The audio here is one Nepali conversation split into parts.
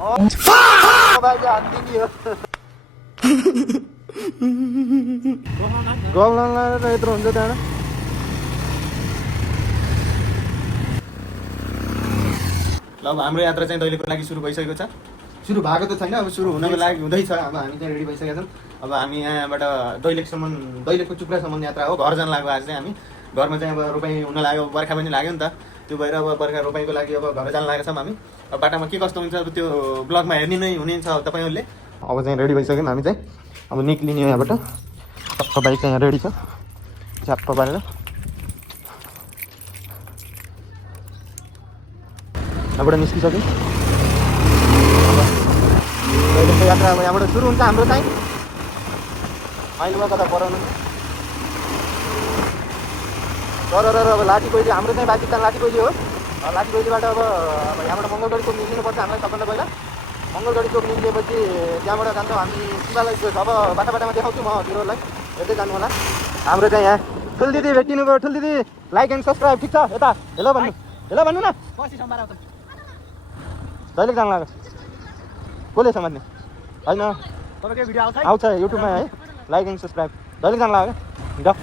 गफ यत्रो हुन्छ त्यहाँबाट ल अब हाम्रो यात्रा चाहिँ दैलेखको लागि सुरु भइसकेको छ। सुरु भएको त छैन, अब सुरु हुनको लागि हुँदैछ। अब हामी चाहिँ रेडी भइसकेका छौँ। अब हामी यहाँबाट दैलेखको चुक्रासम्म यात्रा हो। घर जान लाग्यो आज चाहिँ हामी। घरमा चाहिँ अब रोपाइँ हुन लाग्यो, बर्खा पनि लाग्यो नि त, त्यो भएर अब बर्खा रोपाइँको लागि अब घर जान लागेका छौँ हामी। अब बाटामा के कस्तो हुन्छ अब त्यो ब्लगमा हेर्ने नै हुनेछ तपाईँहरूले। अब चाहिँ रेडी भइसक्यौँ हामी चाहिँ। अब निक्लिने यहाँबाट। टक्क बाइक चाहिँ यहाँ रेडी छ, च्याप्प पारेर। यहाँबाट निस्किसक्यौँ। दैलेखको यात्रा अब यहाँबाट सुरु हुन्छ हाम्रो चाहिँ। माइलमा कता पराउनु तर अब लाठी कोइली हाम्रो चाहिँ बाजिस्तान लाठी कोइली हो। लाठी कोइलीबाट अब यहाँबाट मङ्गलगढी चोक निस्किनुपर्छ हामीलाई सबभन्दा पहिला। मङ्गलगढी चोक निस्किएपछि त्यहाँबाट जान्छौँ हामी शिवालय। अब बाटामा देखाउँछु म हजुरहरूलाई, हेर्दै जानु होला। हाम्रो चाहिँ यहाँ ठुल दिदी भेटिनु भयो। ठुल दिदी लाइक एन्ड सब्सक्राइब, ठिक छ? यता हेलो भन्नु न। दैलेख जानु लाग्यो, कसले समात्ने होइन? तपाईँको भिडियो आउँछ युट्युबमा है, लाइक एन्ड सब्सक्राइब। दैलेख जानु लाग्यो जाऊ।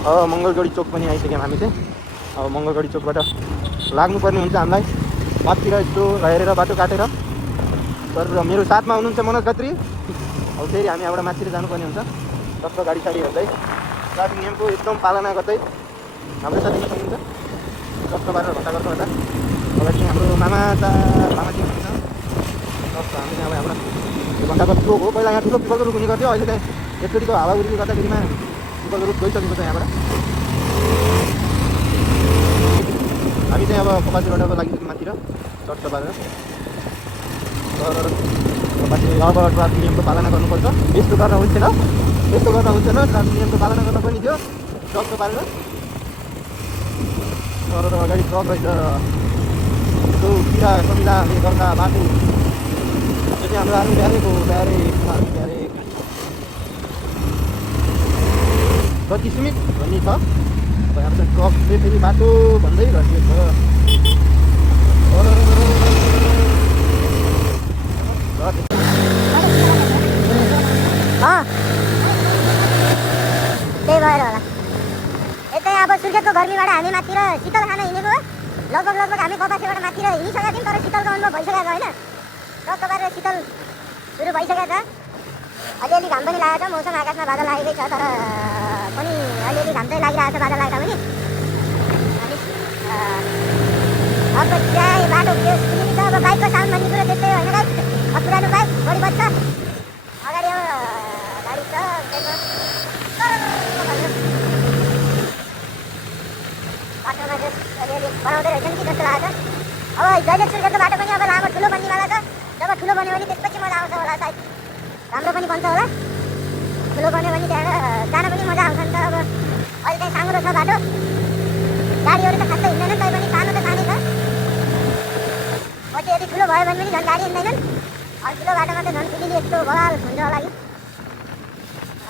अब मङ्गलगढी चोक पनि आइसक्यौँ हामी चाहिँ। अब मङ्गलगढी चोकबाट लाग्नुपर्ने हुन्छ हामीलाई माथितिर यस्तो हेरेर बाटो काटेर। तर मेरो साथमा हुनुहुन्छ मनोज खत्री। अब फेरि हामी यहाँबाट माथितिर जानुपर्ने हुन्छ टक्क गाडी साडी हेर्दै, ट्राफिक नियमको एकदम पालना गर्दै। हाम्रो साथी सक्नुहुन्छ टक्क पारेर घन्टा गर्छ होला। अगाडि चाहिँ हाम्रो मामा चाहिँ हुनुहुन्छ टक्क। हामी चाहिँ अब यहाँबाट घन्टाको चोक हो। पहिला यहाँ ठुलो पिपलको रुख हुने गर्थ्यो, अहिले चाहिँ एकचोटिको हावाहुरीले गर्दाखेरिमा पिपलको रुख गइसकेको छ यहाँबाट। हामी चाहिँ अब कपासीबाट अब लागिसक्यौँ माथितिर चट्ट पारेर। अब ट्राफिक नियमको पालना गर्नुपर्छ। यस्तो गर्दा हुन्थेन, ट्राफिक नियमको पालना गर्न पनि थियो चट्ट पारेर। तर अगाडि ट्रक रहेछ, त्यो किरा कमिलाले गर्दा बाटो चाहिँ हाम्रो आलु ब्यारेको ब्यारे किसिमिक भन्ने छ। अब यहाँ चाहिँ ट्रक चाहिँ फेरि बाटो भन्दै भनिएको छ। त्यही भएर होला यतै अब सुर्खेतको गर्मीबाट हामी माथितिर शीतल खान हिँडेको हो। लगभग हामी कपासीबाट माथितिर हिँडिसकेका थियौँ, तर शीतलको अनुभव भइसकेको होइन। टक्क पारेर शीतल सुरु भइसकेको छ। अलिअलि घाम पनि लागेको छ, मौसम आकाशमा बादल लागेकै छ, तर पनि अलिअलि घाम चाहिँ लागिरहेको छ बादल लाग्दा पनि। अब त्यहाँ बाटो त्यो सुनिन्छ। अब बाइकको साउन्ड भन्ने कुरो त्यस्तै होइन गाइस। अब पुरानो बाइक बढी बज्छ, अगाडि अब गाडी छ बाटोमा चाहिँ अलिअलि बनाउँदै रहेछ नि कि जस्तो लागेको छ। अब दैलेख सुर्खेतको बाटो पनि अब लामो ठुलो बन्नेवाला छ। जब ठुलो बन्यो भने त्यसपछि मजा आउँछ होला, सायद राम्रो पनि बन्छ होला। ठुलो बन्यो भने त्यहाँ जान पनि मजा आउँछ नि त। अब अहिले चाहिँ साँगुरो छ बाटो, गाडीहरू त खासै हिँड्दैनन्, तैपनि सानो त सानै छ। पछि यदि ठुलो भयो भने पनि झन् गाडी हिँड्दैनन्। अब ठुलो बाटोमा त झन् पुलिले यस्तो बवाल हुन्छ होला कि।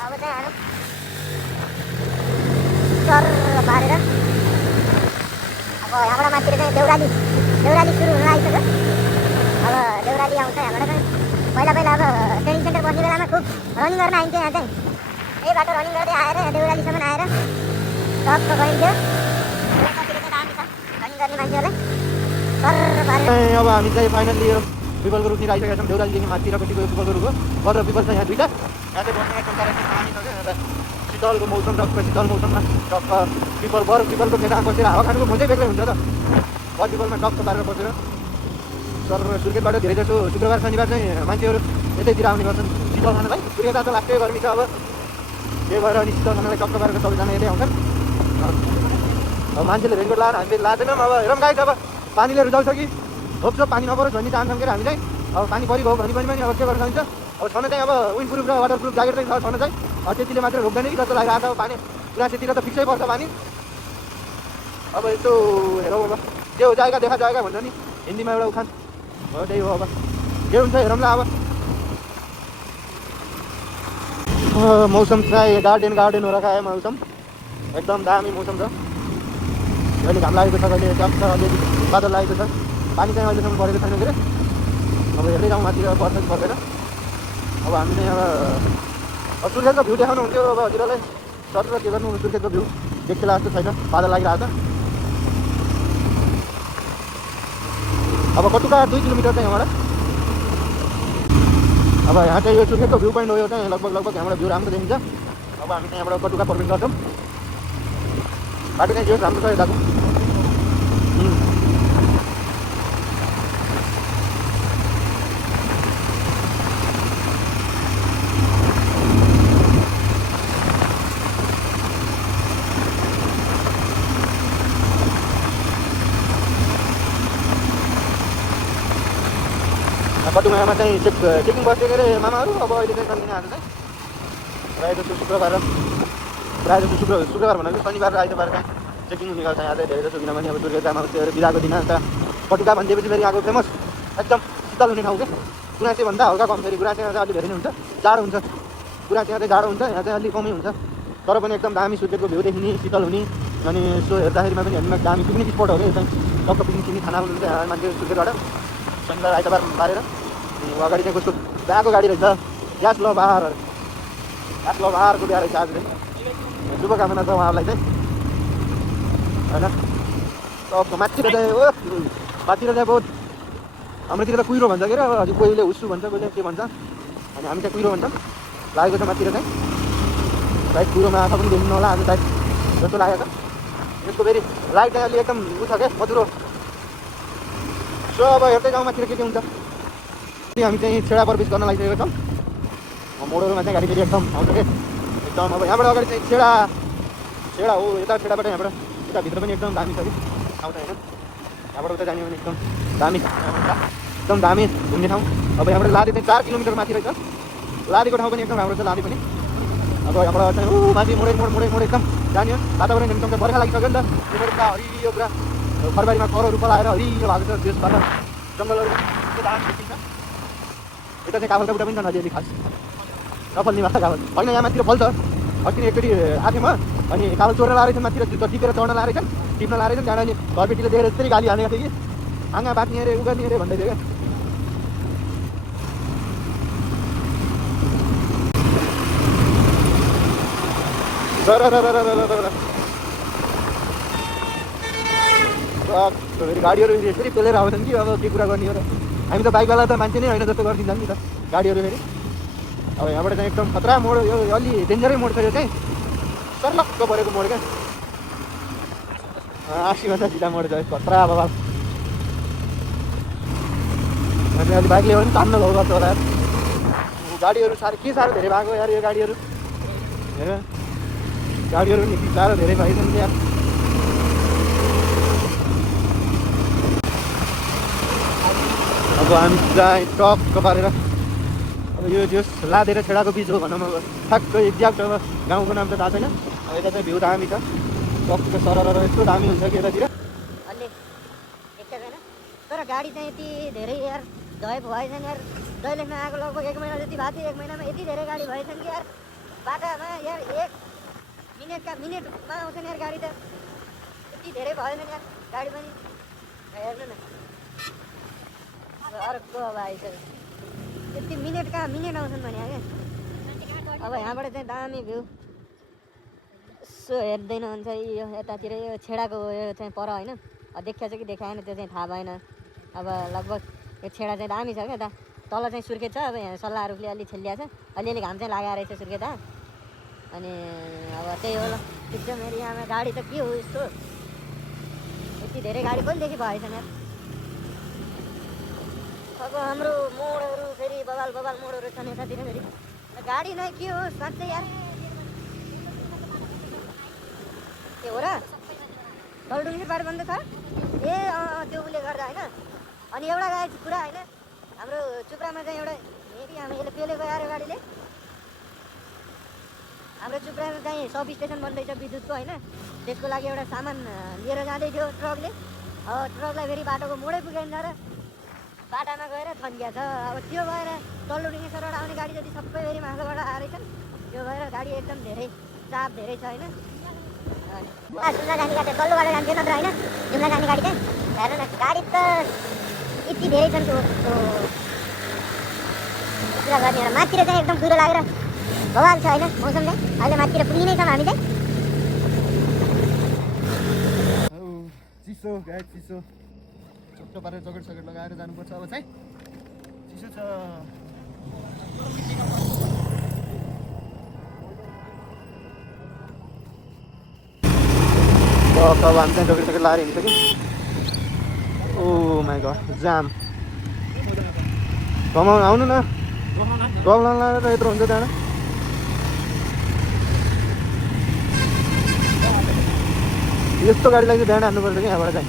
अब चाहिँ हामी चर पारेर अब यहाँबाट माथितिर चाहिँ देउराली सुरु हुन लागिसक्यो। अब देउराली आउँछ यहाँबाट चाहिँ। पहिला अब ट्रेनिङ सेन्टर बस्ने बेलामा खुब रनिङ गर्न आइन्थ्यो। यहाँ चाहिँ यही बाटो रनिङ गर्दै आएर देउरालीसम्म आएर टक्क गइन्थ्यो। रनिङ गर्ने मान्छेहरूलाई तर अब हामी चाहिँ फाइनल्ली यो पिपलको रुखतिर आइसकेका छौँ। देउरालीदेखि माथितिरपट्टिको पिपलको रुख हो। बल्ल पिपल छ यहाँ दुईवटा। यहाँ चाहिँ बस्ने एकदम पानी छ क्या। शीतलको मौसम, टक्क शीतल मौसममा टक्क पिपलको फेदामा बसेर हावा खानुको मजै बेग्लै हुन्छ त। पिपलमा टक्क पारेर बसेर। तर सुर्खेतबाट धेरै जसो शुक्रबार शनिबार चाहिँ मान्छेहरू यतैतिर आउने गर्छन् शीतल खानलाई। सुर्खेतमा त लास्टै गर्मी छ अब, त्यही भएर अनि शीतल खानलाई टक्क पारेर सबैजना यतै आउँछन्। अब मान्छेले रेनकोट लाएर हामीले लाँदैनौँ। अब हेरौँ गाइस, अब पानीले रुचाउँछ कि होप्छ पानी नपरोस् भन्ने चाहन्छौँ कि हामी चाहिँ। अब पानी परिगयो भने पनि अब के गर्न सकिन्छ। अब छन चाहिँ अब विन्ड प्रुफ र वाटर प्रुफ ज्याकेट चाहिँ छ छन चाहिँ। त्यतिले मात्र रोक्दैन कि जस्तो लागिरहेको छ। पानी पुरा त्यतिर त फिक्सै पर्छ पानी। अब यस्तो हेरौँ, अब जे हो जाएगा देखा जाएगा भन्छ नि हिन्दीमा एउटा उखान हो, त्यही हो। अब के हुन्छ हेरौँला। अब मौसम चाहिँ गार्डन हो रखा है मौसम एकदम दामी मौसम छ कहिले घाम लागेको छ कहिले ट्याप छ अलिअलि बादल लागेको छ पानी चाहिँ अहिलेसम्म परेको छैन के अरे अब हेर्दै जाउँ माथि पर्छ कि पर्दैन अब हामीले अब सुर्खेतको भ्यू देखाउनु हुन्थ्यो अब हजुरलाई सर के गर्नु सुर्खेतको भ्यू देखिला जस्तो छैन बादल लागिरहेको छ अब कटुका 2 किलोमिटर चाहिँ यहाँबाट अब यहाँ चाहिँ यो सुर्खेतको भ्यू पोइन्ट हो यो चाहिँ लगभग यहाँबाट भ्यू राम्रो देखिन्छ अब हामी चाहिँ यहाँबाट कटुका प्रवेश गर्छौँ बाटो चाहिँ जो राम्रो छ यताको कटुमामा चाहिँ चेकिङ बस्थ्यो के अरे मामाहरू अब अहिले चाहिँ सकिने आज चाहिँ प्रायः जस्तो शुक्रबार भनेको शनिबार र आइतबार चाहिँ चेकिङ हुने गर्छ यहाँ चाहिँ धेरै जस्तो किनभने अब दुर्गा मान्छेहरू बिदाको दिन अन्त कटुका भनिदिएपछि फेरि यहाँको फेमस एकदम शीतल हुने ठाउँ के गुराँसेभन्दा हल्का कम फेरि गुराँसेमा चाहिँ अलिक धेरै नै हुन्छ जाडो हुन्छ गुराँसेमा चाहिँ जाडो हुन्छ यहाँ चाहिँ अलिक कमै हुन्छ तर पनि एकदम दामी सुर्खेतको भ्यू देखिने शीतल हुने अनि यसो हेर्दाखेरिमा पनि हेर्नुमा दामी पिकनिक स्पट हो कि यो चाहिँ टक्क पिकनिक किन्ने खाना हुन्छ यहाँ मान्छे सुर्खेतबाट शनिबार आइतबार पारेर अगाडि चाहिँ कस्तो बिहाको गाडी रहेछ ग्यास लभारको बिहा रहेछ आज चाहिँ शुभकामना छ उहाँहरूलाई चाहिँ होइन माथितिर चाहिँ माथितिर चाहिँ बहुत हाम्रोतिर त कुहिरो भन्छ के अरे अब हजुर कोहीले हुस्सु भन्छ कोहीले के भन्छ अनि हामी चाहिँ कुहिरो भन्छौँ लागेको छ माथितिर चाहिँ सायद कुहिरोमा आँखा पनि देख्नु होला आज सायद जस्तो लागेको छ यसको फेरि लाइट चाहिँ अलि एकदम उ छ क्या मधुरो सो अब हेर्दै जाउँ माथितिर के हुन्छ हामी चाहिँ छेडा प्रवेश गर्न लागिसकेको छौँ मोडहरूमा चाहिँ गाडी फेरि एकदम आउँछ कि एकदम अब यहाँबाट अगाडि चाहिँ छेडा हो यता छेडाबाट यहाँबाट यताभित्र पनि एकदम दामी छ कि आउँछ होइन यहाँबाट उता जाने भने एकदम दामी घुम्ने ठाउँ अब यहाँबाट लादी चाहिँ 4 किलोमिटर माथि रहेछ लादीको ठाउँ पनि एकदम राम्रो छ लादी पनि अब यहाँबाट चाहिँ माथि मोड एकदम जाने वातावरण एकदम बर्खा लागिसक्यो नि त पुरा हरियो पुरा खरबारीमा करहरू पलाएर हरियो भएको छ त्यसबाट जङ्गलहरू दामी देखिन्छ यता चाहिँ काफल बुटा पनि छन् अलिअलि खास नफल्ने माछा काफल होइन यहाँ माथितिर फल्छ अस्ति एकचोटि आथेमा अनि काफल चोरेर लाएर छन् माथितिर टिपेर चढ्न लाएर छन् टिप्न लाएर छन् त्यहाँबाट अनि घरबेटीले देखेर यस्तै गाली हानेको थियो कि आँगा बाँच्ने अरे उ गर्ने अरे भन्दै थियो क्या फेरि गाडीहरू यसरी पेलेर आउँछन् कि अब के कुरा गर्ने हो र हामी त बाइकवाला त मान्छे नै होइन जस्तो गरिदिन्छौँ नि त गाडीहरू फेरि अब यहाँबाट चाहिँ एकदम खतरा मोड यो अलि डेन्जरै मोड छ यो चाहिँ सर्लक्क परेको मोड क्या 80 सिधा मोड छ खतरा बाबा अनि अलि बाइकले पनि तान्न गएको गर्छ होला गाडीहरू साह्रो धेरै भएको यार यो गाडीहरू हेर गाडीहरू नि साह्रो धेरै भइसक्यो यार अब हामी चाहिँ टक्क पारेर अब यो जस लादेर छेडाको बिच हो भनौँ अब ठ्याक्कै एक्ज्याक्ट अब गाउँको नाम त थाहा छैन अब यता चाहिँ भ्यू दामी छ टक्क सरर यस्तो दामी हुन्छ कि यतातिर अलि एकटा छैन तर गाडी चाहिँ यति धेरै यार धय भएछन् यार दैलेखमा आएको लगभग 1 महिना जति भएको थियो 1 महिनामा यति धेरै गाडी भएछन् कि यार बाटामा यार 1 मिनेटमा आउँछन् यार गाडी त यति धेरै भएछन् यार गाडी पनि हेर्नु न अर्को अब आइसक्यो यति मिनेट आउँछन् भने क्या अब यहाँबाट चाहिँ दामी भ्यू यसो हेर्दै हुन्छ यो यतातिर यो छेडाको यो चाहिँ पर होइन देखिया छ कि देखाएन त्यो चाहिँ थाहा भएन अब लगभग यो छेडा चाहिँ दामी छ क्या यता तल चाहिँ सुर्खेत छ अब यहाँ सल्लाहहरूले अलि छेलिया छ अलिअलि घाम चाहिँ लगाएर रहेछ सुर्खेत अनि अब त्यही हो ल एकदम एरियामा गाडी त के हो यस्तो यति धेरै गाडी कहिलेदेखि भएछन् यार अब हाम्रो मोडहरू फेरि बबाल मोडहरू छन् यतातिर फेरि गाडी नै के हो साँच्चै यार के हो र डलडुङ्गी बाटो बन्द छ ए त्यो उसले गर्दा होइन अनि एउटा गाडी कुरा होइन हाम्रो चुप्रामा चाहिँ एउटा फेरि यसले पेलेको यार गाडीले हाम्रो चुप्रामा चाहिँ सब स्टेसन बन्दैछ विद्युतको होइन त्यसको लागि एउटा सामान लिएर जाँदै थियो ट्रकले ट्रकलाई फेरि बाटोको मोडै पुगेन र बाटामा गएर थन्किया छ अब त्यो भएर डलडुङ्गी सरबाट आउने गाडी जति सबै फेरि माथिबाट आएछन् त्यो भएर गाडी एकदम धेरै चाप धेरै छ होइन जुम्ला जाने गाडी तल्लो बाटो जान्थ्यो नत्र होइन जुम्ला जाने गाडी चाहिँ हेर्नु न गाडी त यति धेरै छन् त्यो कुरा गर्ने र माथितिर चाहिँ एकदम कुहिरो लागेर बवाल छ होइन मौसम चाहिँ अहिले माथितिर पुगि नै छौँ हामी चाहिँ चिसो गाडी चिसो छोटो पारेर जकेट सकेट लगाएर जानुपर्छ अब चाहिँ चिसो छ अब हामी चाहिँ जकेट सकेट लगाएर हिँडिसक्यौँ ओ माई गड जाम घमाउनु आउनु न गब्लन लगाएर त यत्रो हुन्छ त्यहाँबाट यस्तो गाडीलाई चाहिँ बिहान हान्नुपर्छ कि यहाँबाट चाहिँ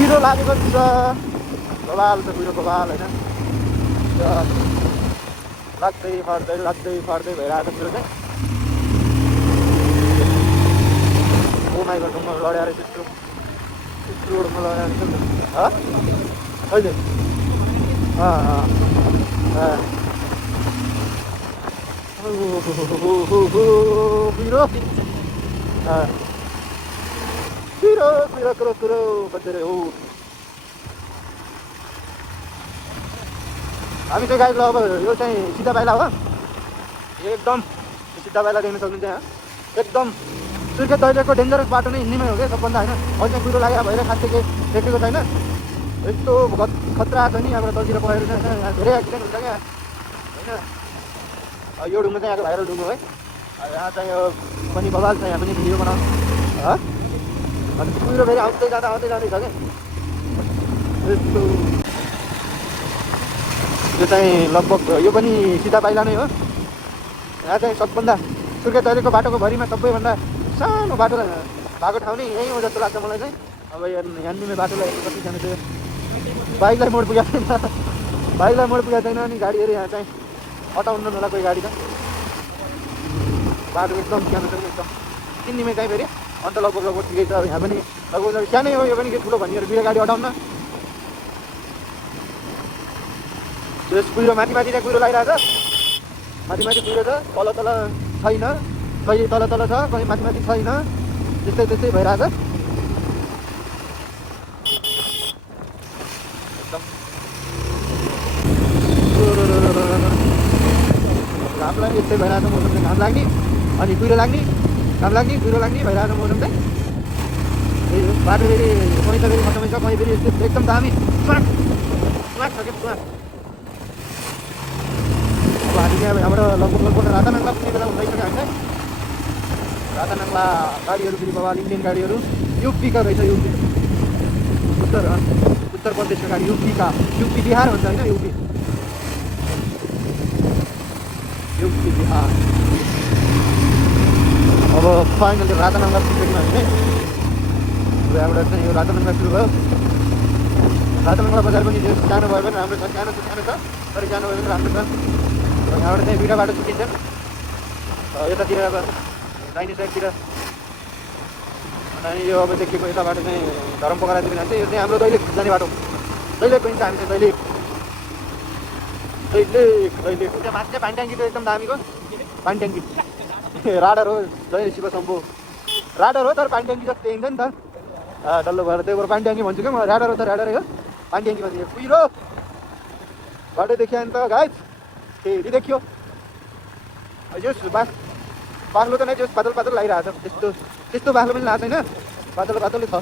कुहिरो लागेपछि त बबाल छ कुहिरो बबाल होइन लाग्दै फाट्दै भइरहेको छ कुरो चाहिँ ओ माई गड म लड्याएर त्यस्तो रोडमा लगाएर अहिले कुरो बजेर हो हामी चाहिँ गाडी अब यो चाहिँ सिधा पाइला हो एकदम सिधा पाइला देख्न सक्नुहुन्छ यहाँ एकदम सुर्खेत दैलेखको डेन्जरस बाटो नै हिँड्नेमै हो क्या सबभन्दा होइन अहिले चाहिँ कुरो लागेको भएर खासै केही देखेको छैन यस्तो खतरा छ नि यहाँबाट तलतिर पहिरो छ यहाँ धेरै एक्सिडेन्ट हुन्छ क्या होइन यो ढुङ्गा चाहिँ यहाँको भाइरल ढुङ्गा है यहाँ चाहिँ यो पनि बवाल छ यहाँ पनि भिडियो बनाउँछ अनि कुहिरो फेरि आउँदै जाँदैछ क्या यस्तो यो चाहिँ लगभग यो पनि सिधा पाइला नै हो यहाँ चाहिँ सबभन्दा सुर्खेत दैलेखको बाटोको भरिमा सबैभन्दा सानो बाटो भएको ठाउँ नै यहीँ हो जस्तो लाग्छ मलाई चाहिँ अब यहाँनिर बाटोलाई कतिजना थियो बाइकलाई मोड पुगेको छैन अनि गाडीहरू यहाँ चाहिँ हटाउनु होला कोही गाडी त बाटो एकदम सानो छ एकदम किन्नेमै चाहिँ फेरि अन्त लगभग ठिकै छ यहाँ पनि लगभग सानै हो यो पनि के ठुलो भनिएर दुईवटा गाडी हटाउन त्यस कुहिरो माथि चाहिँ कुहिरो लगाइरहेको छ माथि कुहिरो छ तल छैन कहिले तल छ कहिले माथि छैन त्यस्तै भइरहेको छ एकदम घाम लाग्ने यस्तै भइरहेको छ मौसम चाहिँ घाम लाग्ने अनि कुहिरो लाग्ने कुहिरो लाग्ने भइरहेको छ मौसम चाहिँ बाटो फेरि कहीँ त फेरि खतमै छ कहीँ फेरि यस्तो एकदम दामी स्वाट छ क्या स्वाट अब हामी चाहिँ अब यहाँबाट लगभग रातानाङ्ला पुग्ने बेला हुँदैछ हामी चाहिँ रातानाङ्ला गाडीहरू फेरि बबाल इन्डियन गाडीहरू युपीका रहेछ युपी उत्तर प्रदेशको गाडी युपी बिहार भन्छ होइन युपी बिहार अब फाइनली रातानाङ्ला पुगेको हामी चाहिँ यहाँबाट चाहिँ यो रातानाङ्ला सुरु भयो रातानाङ्ला बजार पनि सानो भयो भने राम्रो छ सानो छ तर सानो भयो भने राम्रो छ यहाँबाट चाहिँ दुईवटा बाटो छुट्टिन्छ यतातिर अब दाहिने साइडतिर अनि यो अब देखिएको यता बाटो चाहिँ धरमपोखरातिर जान्छ यो चाहिँ हाम्रो दैलेख जाने बाटो दैलेख पनि छ हामी चाहिँ दैलेख त्यहाँ माथि चाहिँ पानी ट्याङ्की त एकदम दामीको पानी ट्याङ्की राडर हो जय शिव शम्भु राडर हो तर पानी ट्याङ्की जस्तो हिँड्छ नि त डल्लो भएर त्यही भएर पानी ट्याङ्की भन्छु क्या म राडर हो त राडरै हो पानी ट्याङ्की भन्छ कुहिरो बाटो देखियो नि त गाइस फेरि देखियो जो बाक्लो त नै जो पातल लागिरहेको छ त्यस्तो बाक्लो पनि लागेको छैन पातलै छ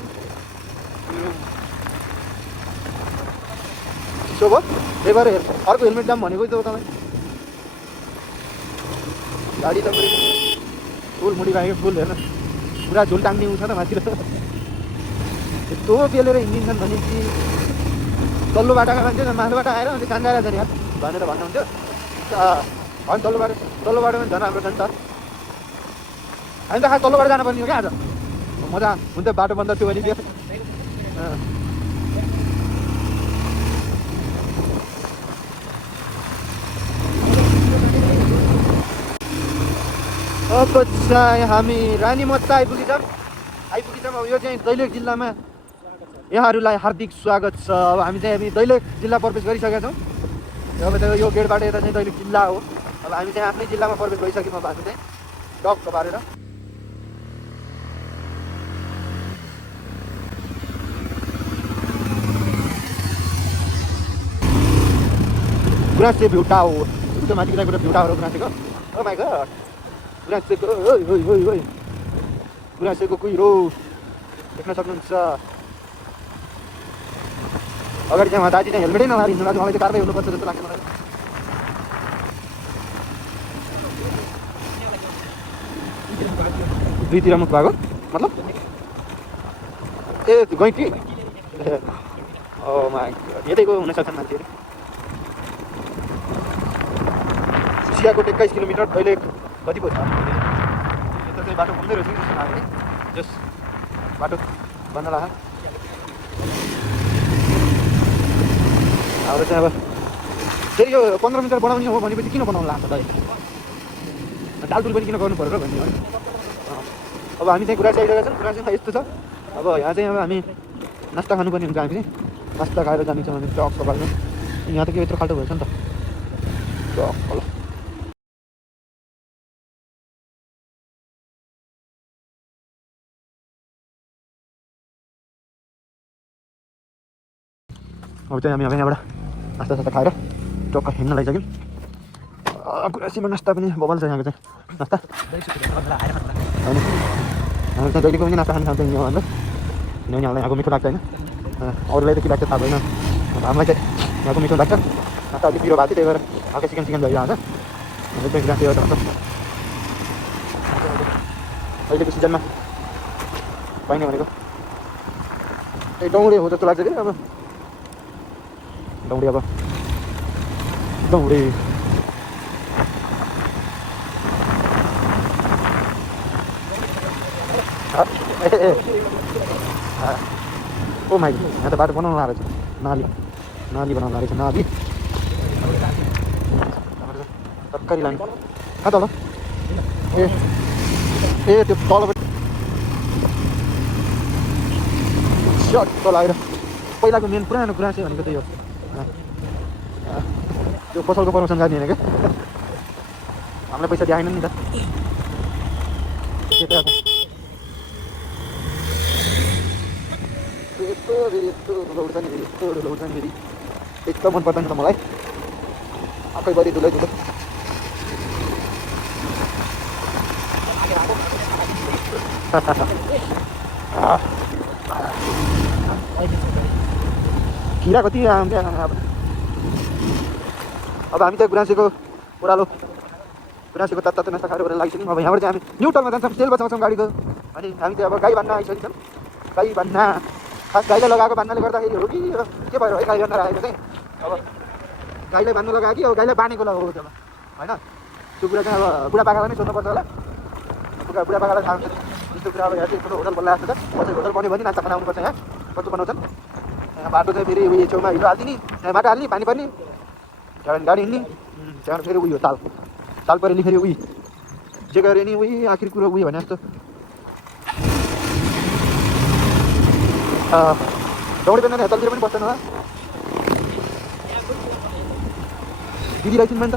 चिसो भयो त्यही भएर अर्को हेलमेट दाम भनेको त तपाईँ गाडी त फुल मुडिरहेको फुल हेर्न पुरा झुल टाङ्ने उ छ त माथि यस्तो पेलेर हिँडिन्छन् भने कि तल्लो बाटाका मान्छे माथिलो बाटो आएर अनि कान गएर जाने भनेर भन्नुहुन्थ्यो अनि तल्लो बाटो पनि झन् राम्रो छ नि त हामी त खास तल्लो बाटो जानुपर्ने हो क्या आज मजा हुन्छ बाटो बन्द थियो भने अब चाहिँ हामी रानीमत्ता आइपुगेछौँ आइपुगिसक्यौँ। अब यो चाहिँ दैलेख जिल्लामा यहाँहरूलाई हार्दिक स्वागत छ। अब हामी दैलेख जिल्ला प्रवेश गरिसकेका छौँ। अब यो गेटबाट यता चाहिँ दैलेख जिल्ला हो। अब हामी चाहिँ आफ्नै जिल्लामा प्रवेश भइसक्यौँ। अब हामी चाहिँ टक्क पारेर गुराँसे भ्यू टावर, त्यो माथि कुरा भ्यू टावर हो गुराँसेको। ओ माइ गड, गुराँसेको गुराँसेको कुहिरो देख्न सक्नुहुन्छ। अगाडि चाहिँ दाजु चाहिँ हेलमेटै नलाएर हिँड्नु भएको, मलाई चाहिँ कारवाही हुनुपर्छ जस्तो लाग्छ मलाई। दुईतिर मुख भएको मतलब ए गैँटी। ओ माइ गड, यतैको हुनसक्छन् मान्छेहरू। सियाकोट 21 किलोमिटर, दैलेख कति पो छ? यता चाहिँ बाटो बन्दै रहेछ कि जस्तो लाग्यो नि। जस बाटो बन्न लाग्यो। हाम्रो चाहिँ अब फेरि यो 15 मिटर बनाउने हो भनेपछि किन बनाउनु लाग्छ त? टालटुल पनि किन गर्नु पऱ्यो र भन्ने हो। अब हामी चाहिँ गुराँसे आइरहेका छौँ। गुराँसेमा यस्तो छ, अब यहाँ चाहिँ अब हामी नास्ता खानुपर्ने हुन्छ। हामी चाहिँ नास्ता खाएर जान्छौँ हामी टक सकालमा। यहाँ त के यत्रो खाल्टो भएछ नि त टक। अब चाहिँ हामी अब यहाँबाट नास्ता सास्ता खाएर टक्क हिँड्न लैसक्यौँ। गुराँसेमा नास्ता पनि बबल छ यहाँको चाहिँ नास्ता। होइन हामी चाहिँ जहिले पनि नास्ता खानु खान्छ यहाँ भनेर, किनभने हामीलाई यहाँको मिठो लाग्छ होइन। अरूलाई त के लाग्छ थाहा भएन, हामीलाई चाहिँ यहाँको मिठो लाग्छ। नास्ता अलिक पिरो भएको थियो, त्यही भएर हल्का चिकन चिकन भइरहेको छ। हाम्रो चाहिँ गुराँसे एउटा अहिलेको सिजनमा पाइने भनेको त्यही डौँडे हो जस्तो लाग्छ कि। अब डौँडे, अब डौँडे ओ माइ गड, यहाँ त बाटो बनाउनु लागेको छ। नाली बनाउनु लागेको छ। नाली तरकारी लाने कहाँ तल? ए त्यो तलपट्टि सट्ट लागेर पहिलाको मेन पुरानो गुराँसे भनेको त यो त्यो पसलको प्रमोसन गर्ने होइन क्या। हामीलाई पैसा दिएन नि त। फेरि एकदम मन पर्दैन त मलाई। आफैभरि धुलै धुलो। खिरा कति अब हामी चाहिँ गुराँसेको ओह्रालो गुराँसेको तातो नास्ता खाएर लागिसक्यौँ। अब यहाँबाट चाहिँ हामी न्यू टलमा जान्छौँ, तेल बचाउँछौँ गाडीको। अनि हामी चाहिँ अब गाई बान्ना आइसकेछौँ। गाई बान्ना खास गाईलाई लगाएको बान्नाले गर्दाखेरि हो कि के भयो है गाई बान्न राखेको चाहिँ। अब गाईलाई बान्नु लगायो कि अब गाईलाई बानेको लगाएको त्यो होइन। त्यो कुरा चाहिँ अब बुढापाकालाई नै सोध्नुपर्छ होला। बुढापाकालाई थाहा हुन्छ यस्तो कुरा। अब यहाँ चाहिँ होटल बल्ला जस्तो छ, कसै होटल बन्यो भने नास्ता खाना आउनुपर्छ। यहाँ कस्तो बनाउँछन्। यहाँ बाटो चाहिँ फेरि उयो छेउमा हिलो हालिदिने, यहाँ माटो हाल्ने, पानी पर्ने, त्यहाँबाट गाडी हिँड्ने, त्यहाँबाट फेरि उयो ताल परेली फेरि उयो जे गऱ्यो नि उयो आखिर कुरो उयो भने जस्तो। दौडी बेर्ना हेतलतिर पनि बस्दैन होला। दिदी रहेछन् भने त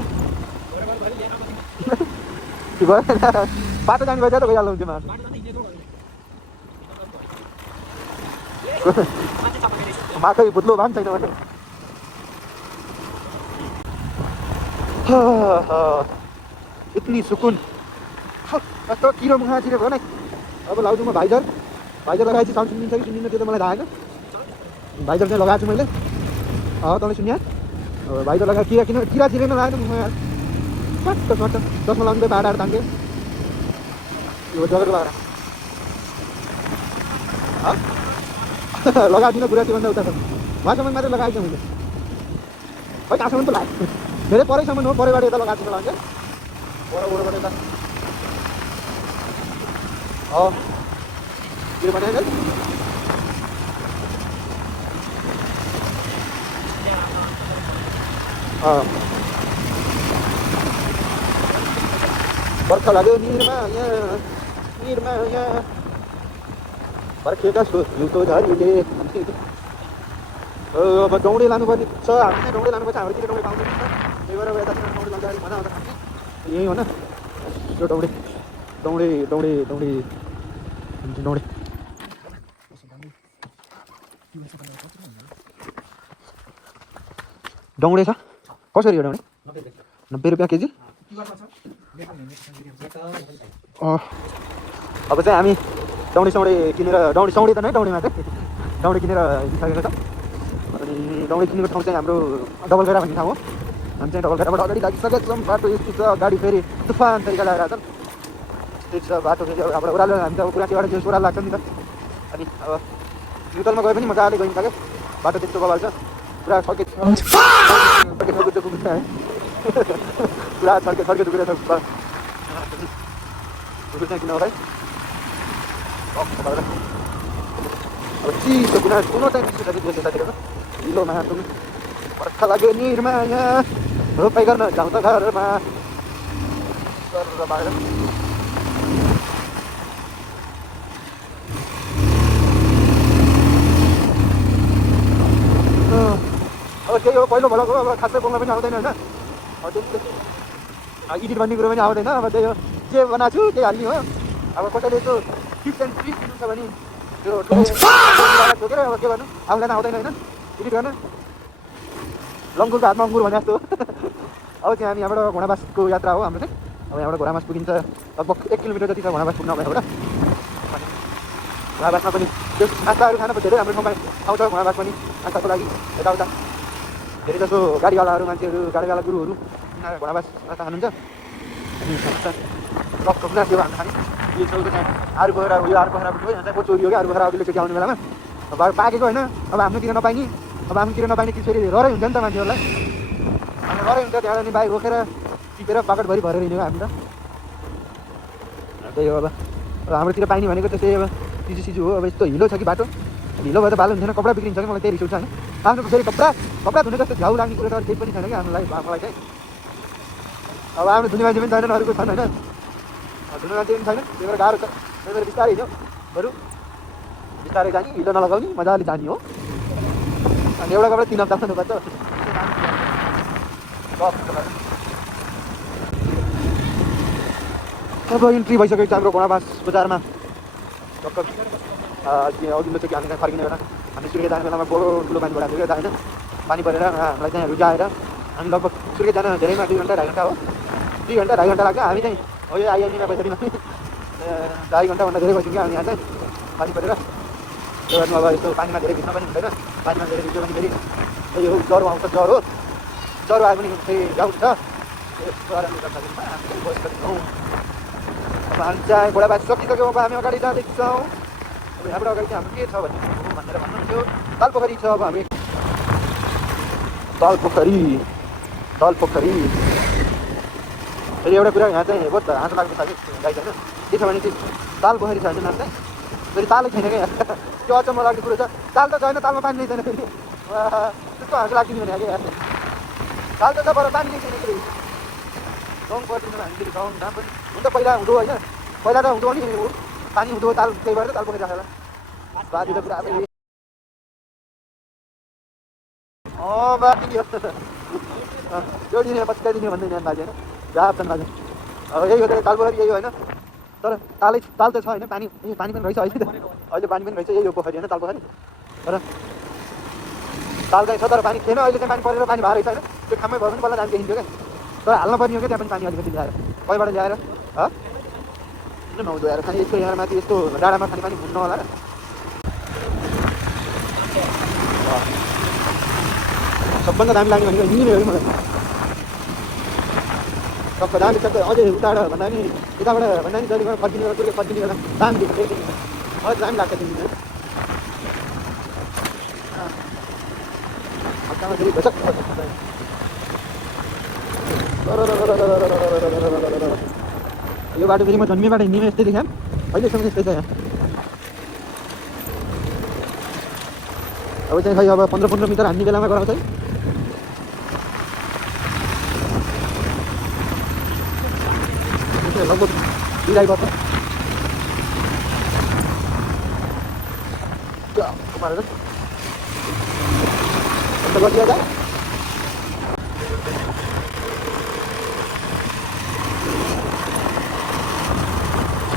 गयो बाटो जाने भएछ त गइहाल्नु हुन्थ्यो। माटो भुत्लो भए पनि छैन भने इतनी सुकुन कस्तो किरो मुखा छिरेको हो नै। अब लाउँछु म भाइजर लगाएपछि साउन्ड सुनिन्छ कि सुनिन्न त्यो त मलाई थाहा छैन। भाइजर चाहिँ लगाएको छु मैले। तपाईँले सुन्या भाइजर लगाएर किरा छिरेन लागेन मुखमा यार। सट्ट चस्मा लाउनु बाटाहरू तान्थ्यो यो जगेर लगाएर लगाएको थिइनँ। गुराँसेभन्दा उता छ उहाँसम्म मात्रै लगाएको छु मैले। खै कहाँसम्म त लाग्यो, धेरै परैसम्म हो। परैबाट यता लगाएको थिइनँ लाग्छ, परबाट यता के भने बर्खा लाग्यो निरमा यहाँ भरे खेका हिउँदो झरीले अब दौडे लानुपर्ने छ, हामी चाहिँ दौडे लानुपर्छ, हाम्रोतिर दौडे पाउँदैन नि त, त्यही भएर यतातिर दौडे लाँदाखेरि मजा आउँछ खान्छ यही हो न। यो दौडे दौडे दौडे दौडे दौडे दौडे छ कसरी हो दौडे? 90 रुपियाँ केजी। अब चाहिँ हामी दौडी सौडे किनेर दौडी त नै दौडीमा चाहिँ दौडी किनेर हिँडिसकेको छ। अनि दौडी किनेको ठाउँ चाहिँ हाम्रो डबल घेरा भन्ने ठाउँ हो। हामी चाहिँ डबल घेराबाट अगाडि लागिसकेको छौँ। बाटो यस्तो छ, गाडी फेरि तुफान तरिका लगाएर छन्। त्यही छ बाटो फेरि अब ओह्रालो हामी त अब पुरा त्योबाट चाहिँ ओह्रालो लाग्छ नि त। अनि अब न्युट्रलमा गए पनि मजाले गइन्छ क्या, बाटो त्यस्तो बबाल छ, पुरा छर्के पुरा छर्के दुखेर छ चाहिँ किन होला है। अब चिसो किन कुनो चाहिँ चिसो छ त्यतातिर हिलोमा तुम बर्खा लाग्यो निरमा यहाँ रोपाइ गर्न जाउँ त घरमा बाहिर। अब त्यही हो पहिलो भलोको, अब खासै बोल्न पनि आउँदैन होइन, एडिट भन्ने कुरो पनि आउँदैन। अब त्यही हो जे बनाएको छु त्यही हाल्ने हो। अब कसैले त्यो टिप्स एन्ड ट्रिक्स दिनु छ भने त्यो ठोकेर अब के गर्नु, आउँदैन आउँदैन होइन एडिट गर्न। लङ्गुरको हातमा अङ्गुर भने जस्तो। अब चाहिँ हामी यहाँबाट घोडाबासको यात्रा हो हाम्रो चाहिँ। अब यहाँबाट घोडाबास पुगिन्छ, लगभग 1 किलोमिटर जति छ घोडाबास पुग्न भएर होला। घोडाबासमा पनि त्यो नास्ताहरू खान धेरै हाम्रो ठाउँमा आउँछ। घोडाबास पनि नास्ताको लागि यताउता धेरै जसो गाडीवालाहरू मान्छेहरू गाडीवाला गुरुहरू उनीहरू घोडाबास नास्ता खानुहुन्छ। अनि कस्तो गुनास थियो हामी खाने यो छेउको चाहिँ आरू पोखरा उयो आरू पोखरा पनि चाहिँ को चोरी हो क्या आरू पोखरा अघिल्लोचोटि आउने बेलामा। अब पाकेको होइन, अब हाम्रोतिर नपाइने, अब हाम्रोतिर नपाइने चिज फेरि रहरै हुन्छ नि त मान्छेहरूलाई। अनि रहरै हुन्छ त्यहाँबाट नि बाइक रोकेर टिपेर पाकेटभरि भरेर हिँडेको हामी त। त्यही हो अब हाम्रोतिर पाइने भनेको त्यस्तै अब सिजु हो। अब यस्तो हिलो छ कि बाटो, हिलो भएर बालो हुँदैन, कपडा बिग्रिन्छ कि मलाई त्यही रिस उठ्छ होइन। आफ्नो फेरि कपडा धुने जस्तो झ्याउ लाग्ने कुरो त केही पनि छैन कि हामीलाई मलाई चाहिँ। अब आफ्नो धुने मान्छे पनि छैनन्, अरूको छन् होइन, धुने मान्छे पनि छैन, त्यही भएर गाह्रो छ। त्यही भएर बिस्तारै हिँड्यो बरु, बिस्तारै जाने, हिलो नलगाउने, मजाले जाने हो। अनि एउटा कपडा 3 हप्ता हुनुपर्छ। अब इन्ट्री भइसकेको छ हाम्रो घोडाबास बजारमा। अघिल्लोचोटि हामी फर्किने बेला हामी सुर्खेत जाने बेलामा बडो ठुलो पानी परेको थियो होइन, पानी परेर हामीलाई चाहिँ रुजाएर हामी लगभग सुर्खेत जान धेरैमा 2 घन्टा 2.5 घन्टा हो, 2 घन्टा 2.5 घन्टा लाग्छ। हामी चाहिँ हो यो आइएनजीमा पैसामा 2.5 घन्टाभन्दा धेरै भइसक्यो हामी यहाँ चाहिँ पानी परेर। त्यो गर्नु अब यस्तो पानीमा धेरै भिज्न पनि हुँदैन, पानीमा धेरै भिज्यो भने फेरि त्यही हो ज्वरो आउँछ। ज्वरो आयो भने फेरि गाउँछ। अब हामी चाहिँ घोडाबास सकिसक्यौँ। अब हामी अगाडि जाँदैछौँ। अब यहाँबाट अगाडि चाहिँ हाम्रो के छ भनेर भन्नुहुन्थ्यो, तालपोखरी छ। अब हामी तालपोखरी फेरि एउटा कुरा यहाँ चाहिँ बहुत हाँसो लाग्दो छ कि गाई छैन के छ भने चाहिँ तालपोखरी छ होइन, नाम चाहिँ फेरि तालै छैन क्या यहाँ। त्यो अचम्म लाग्ने कुरो छ, ताल त छैन, तालमा पानी नै छैन फेरि। त्यस्तो हाँसो लाग्ने भने क्या ताल त छ पर पानी नै छैन फेरि। गाउँ पर्दैन हामी फेरि गाउँ नाम पनि हुन त पहिला हुँदो होइन, पहिला त हुँदो नि पानी हुँदो ताल, त्यही भएर तालपोखरी राखेर बाँधी त पुरा बाँकी त्यो दिने पछिल्लो दिने भन्दै यहाँ बाजे होइन जाप्छन् बाजे। अब यही हो त तालपोखरी, यही हो होइन। तर ताल त छ होइन, पानी पनि रहेछ अहिले त, अहिले पानी पनि रहेछ। यही हो पोखरी होइन तालपोखरी, तर ताल चाहिँ छ तर पानी थिएन। अहिले चाहिँ पानी परेर पानी भएर रहेछ होइन, त्यो ठाउँमै भयो भने बल्ल हामी देखिन्थ्यो क्या। तर हाल्न पर्ने हो क्या त्यहाँ पनि पानी अलिकति ल्याएर, कहीँबाट ल्याएर किन नहुँदो आएर खाने यस्तो यहाँ माथि यस्तो डाँडामा खाने पानी हुन्न होला। सबभन्दा दामी लाग्ने भनेको यहीँ हो मलाई, सबको दामी छ। अझै उताबाट भन्दा पनि यताबाट भन्दा पनि जहिले फर्किने बेला दामी देख्छ, अझै दामी लाग्छ त्यो दिन। यो बाटो फेरि म जन्मेबाट हिँड्ने यस्तै देखाएँ, अहिलेसम्म यस्तै छ यहाँ। अब चाहिँ खै अब 15 मिटर हान्ने बेलामा गराउँछ है। लगभग 2.5 वर्ष मारेर अन्त बसिया जा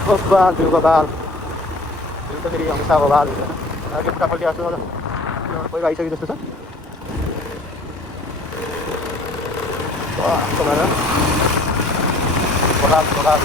बबाल भ्यू बबाल भ्यू त फेरि हमेसा बबाल हुन्छ होइन केटापट्टि जस्तो पहिरो आइसके जस्तो छ बबाल बबाल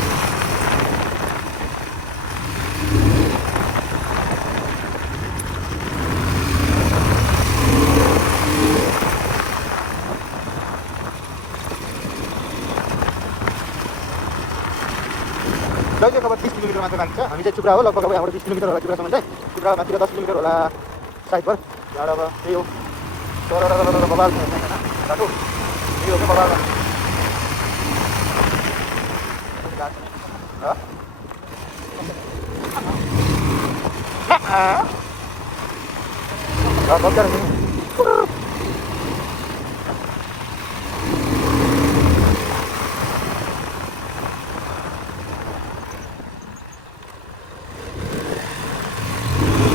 जहिले अब 30 किलोमिटर मात्र बाँकी छ हामी चाहिँ चुक्रा हो लगभग अब यहाँबाट 20 किलोमिटर होला चुक्रासम्म चाहिँ चुक्रा माथि 10 किलोमिटर होला साइड पर यहाँबाट अब त्यही हो तर बबाल होइन बाटो त्यही हो क्या बबाल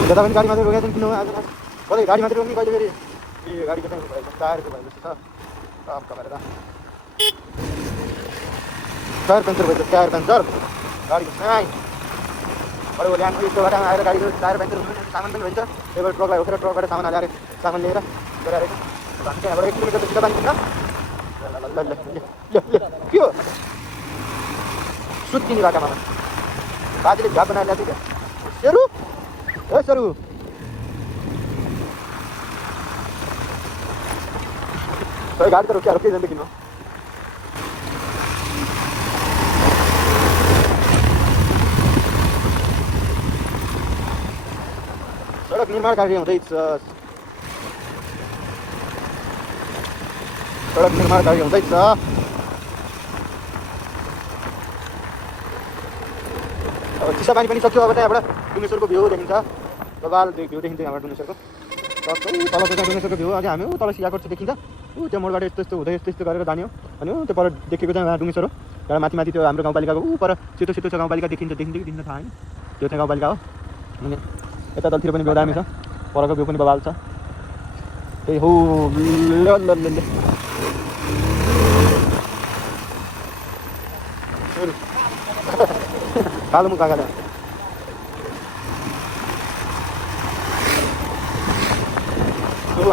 जता पनि गाडी मात्रै रोकेको छन् किन आज कतै गाडी मात्रै रोक्ने कहिले फेरि यो गाडीको चाहिँ टायरको भयो जस्तो छ टप कमाएर टायर पङ्चर भएछ टायर पङ्चर गाडीको साइ अरू ल्यान्ड यस्तो बाटो आएर गाडीको टायर पङ्चर हुनु सामान पनि भइन्छ त्यही भएर ट्रकलाई रोकेर ट्रकबाट सामान हालेर सामान लिएर गएर हामी चाहिँ यहाँबाट 1 किलोमिटर त सिधा बाँधिन्छ के हो सुत्किने बाटामा बाजेले झाप बनाएर ल्याएको थियो क्या सेरु ए सरू गाडी त रोकिया जान्छ किन सडक निर्माण कार्य हुँदैछ अब चिसापानी पनि सक्यो अब त्यहाँबाट डुङ्गेश्वरको भ्यू देखिन्छ बबाल भ्यू देखिन्छ यहाँबाट डुङ्गेश्वरको तल चाहिँ डुङ्गेश्वरको भ्यू अझै हामी तल सियाकोट चाहिँ देखिन्छ त्यो मोडबाट यस्तो हुँदै यस्तो गाडेर जाने हो अनि त्यो पर देखेको चाहिँ डुङ्गेश्वर हो एउटा माथि त्यो हाम्रो गाउँपालिकाको पर छिटो छ गाउँपालिका देखिन्छ कि देखिन्न थाहा होइन त्यो चाहिँ गाउँपालिका हो अनि यता तलतिर पनि भ्यू दामी छ परको भ्यू पनि बबाल छ त्यही हो कालो मुख काका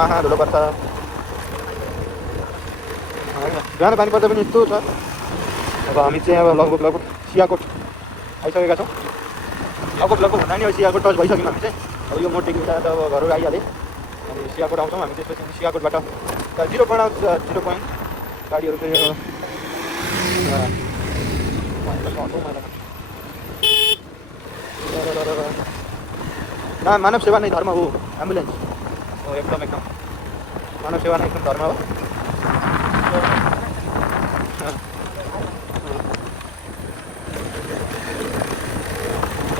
आँखा धुलो पर्छ बिहान पानी पर्दा पनि यस्तो छ अब हामी चाहिँ अब लगभग सियाकोट आइसकेका छौँ लगभग हुँदा नि अब सियाकोट टच भइसक्यौँ हामी चाहिँ अब यो मोड टेकिन्छ त अब घर आइहालेँ अनि सियाकोट आउँछौँ हामी त्यसपछि सियाकोटबाट 0.0 पोइन्ट गाडीहरू चाहिँ मानव सेवा नै धर्म हो एम्बुलेन्स हो एकदम मानव सेवा नै एकदम धर्म हो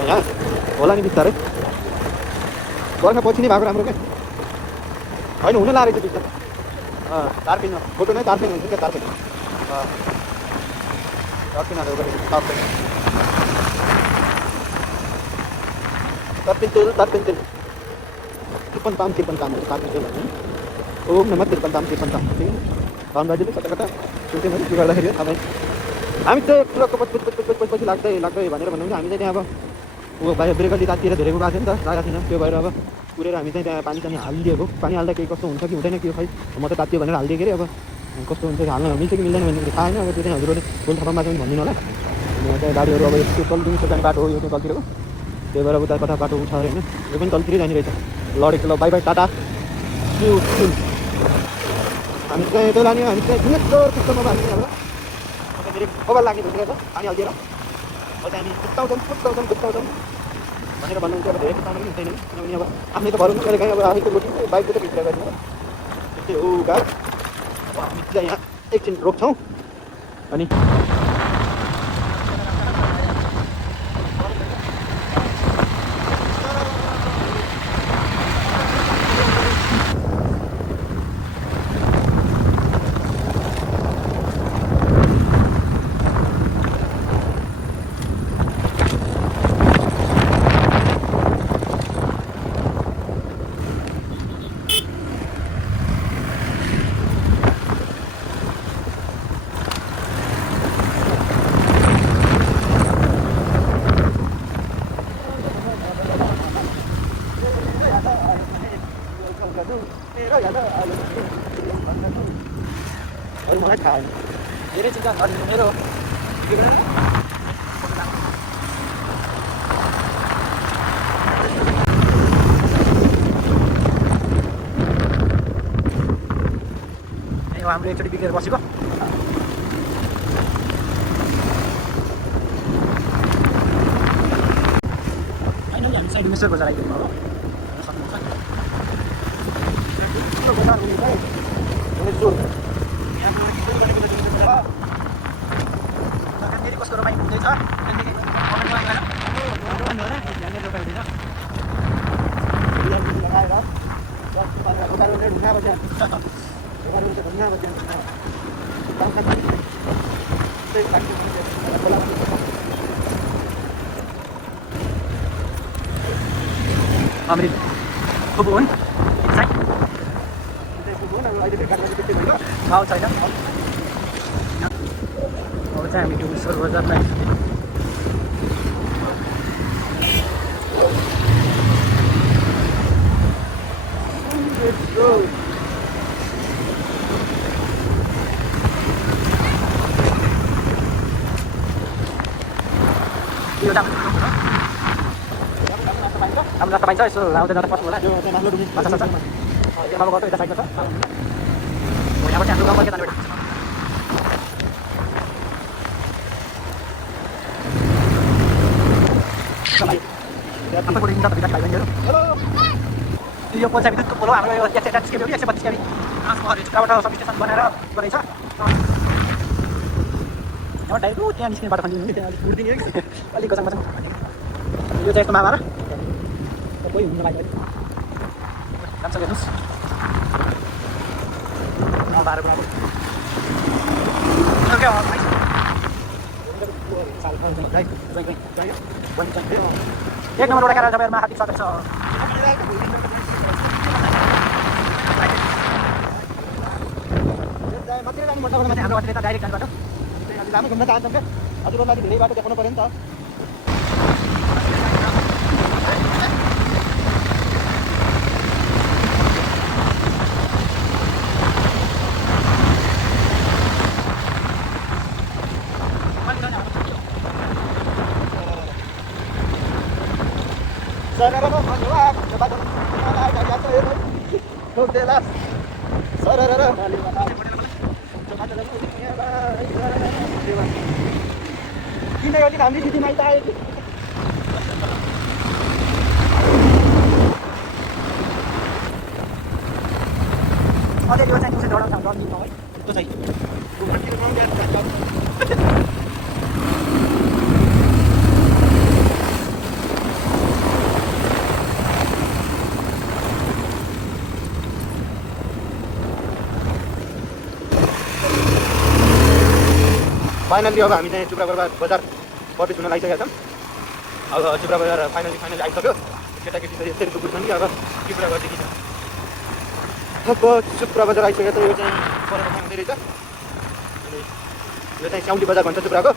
यहाँ होला नि बिस्तारै बर्खा पछि नै भएको राम्रो क्या होइन हुन लागेको छ बिस्तारै तारपिन फोटो नै तारपिन हुन्छ क्या तारपिन तारपिन तेल तिरपन काम तारपिन तेल ओम नमः तिरपन ताम ठिक रामदाजीले कता सुन्थ्यो मैले के गर्दाखेरि अब हामी चाहिँ ट्रकको पछि लाग्दै भनेर भन्नुहुन्छ हामी चाहिँ त्यहाँ अब ब्रेकरले तातिएर धेरैको गएको थियो नि त लागेको थिएन त्यो भएर अब पुरेर हामी चाहिँ त्यहाँ पानी हालिदिएको पानी हाल्दा केही कस्तो हुन्छ कि हुँदैन कि खै म त तातियो भनेर हालिदिएँ कि अब कस्तो हुन्छ हाल्न मिल्छ कि मिल्दैन भन्ने थाहा होइन अब त्यो चाहिँ हजुरहरूले गोल थापामा चाहिँ भनिदिनु होला त्यहाँ गाडीहरू अब त्यो तल दुई जाने बाटो हो यो चाहिँ तलतिरको त्यही भएर अब उता कता बाटो छ अरे होइन यो पनि तलतिरै जाने रहेछ लडेको ल बाई बाई टाटा हामी चाहिँ यता लाने हामी चाहिँ डुङ्गेश्वर पुस्तकमा हामी अब धेरै बबाल लाग्ने भइसकेको छ पानी हालिदिएर अब हामी कुदाउँछौँ भनेर भन्नुहुन्छ अब धेरै कुदाउनु पनि हुँदैन किनभने अब आफ्नै त भरौँ कहिले काहीँ अब आफैको रोटी बाइकको त भित्र गर्नु त्यस्तै हो गाड अब हामी चाहिँ यहाँ एकछिन रोक्छौँ अनि मलाई थाहा होइन धेरै चिन्ता नलिनु मेरो हाम्रो एकचोटि बिग्रेर बसेको फाइनली हामी चाहिँ डिमेश्वर बजार आइपुग्नु हो सक्नुहुन्छ फेरि कसको रोपाइ हुँदैछ अमृत खुब हुन् भाउ छैन अब चाहिँ हामी डिमेश्वर बजारलाई राम्रो रास्ता पाइन्छ यसो आउँदै जाँदा पस्नु होला यो चाहिँ माथि डुङ्गी माछा छ यो माथि गएको यता साइडमा छ हो यहाँबाट चाहिँ हाम्रो गाउँमा के जाने बेटा तपाईँ जाँदा भित्र खाइबहिनीहरू यो पोल्सा विद्युतको पोलो हाम्रो यो 140 केबी 132 केबी ट्रान्सफर्मरहरू चुकाबाट सब स्टेसन बनाएर गरेछ यहाँबाट डाइरेक्ट त्यहाँ निस्किने बाटो खनिदिनु नि त्यहाँ अलिक उर्दिने अलिक गजङ गजङ यो चाहिँ यस्तो मामा र कोही हुनु लाग्यो राम्रोसँग हेर्नुहोस् बाह्र बनाएको एक नम्बरबाट कार्य तपाईँहरूमा हार्दिक स्वागत छ मात्रै जानु पर्छ भने हाम्रो अतिरिक्त डाइरेक्ट जाने बाटो लामो घुम्न चाहन्छौँ क्या हजुरहरूलाई धेरै बाटो देखाउनु पऱ्यो नि त किन यो दिन हामी दिदी माइत आयो अझै यो चाहिँ एउटा ठाउँ रनिङमा है त्यो चाहिँ फाइनली अब हामी चाहिँ चुप्रा बजार प्रवेश हुन लागिसकेका छौँ अब चुप्रा बजार फाइनली आइसक्यो केटाकेटी त यसरी दुपुर छन् कि अब के कुरा गर्दै कि अब चुप्रा बजार आइसकेको छ यो चाहिँ परेको ठाउँ हुँदै रहेछ अनि यो चाहिँ स्याउली बजार भन्छ चुप्राको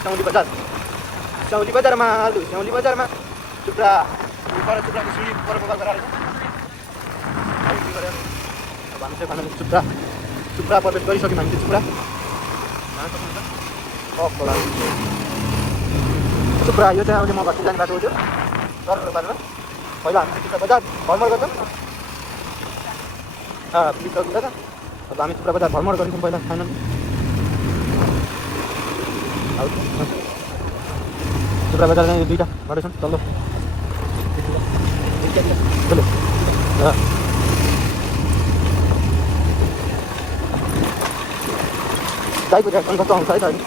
स्याउली बजारमा स्याउली बजारमा चुप्रा पर चुप्राको सिँढी परेको गएर रहेछ अब हामी चाहिँ फाइनली चुप्रा प्रवेश गरिसक्यौँ हामी चाहिँ चुप्रा यो चाहिँ अहिले म घरतिर जाने बाटो हो त्यो बाटोमा पहिला हामी चुप्रा बजार भ्रमण गर्छौँ फ्लिपकार्टतिर त अब हामी चुप्रा बजार भ्रमण गरिन्छौँ पहिला फाइनल चुप्रा बजार चाहिँ दुईवटा बाटो छन् तल्लो गाईको झ्याक्सन कस्तो आउँछ है त अहिले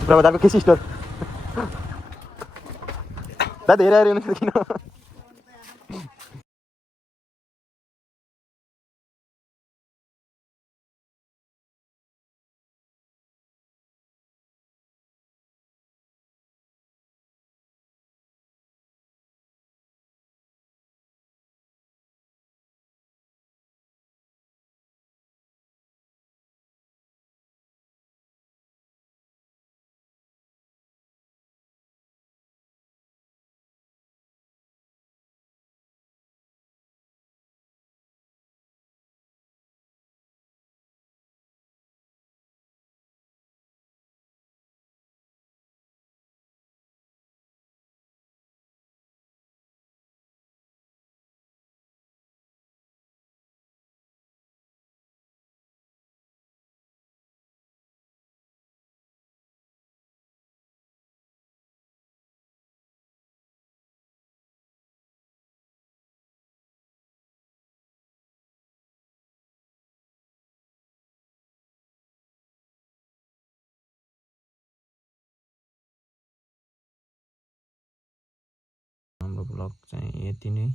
चुप्रा बजारको कृषि स्टोर दा धेरै आएर किन भ्लग चाहिँ यति नै।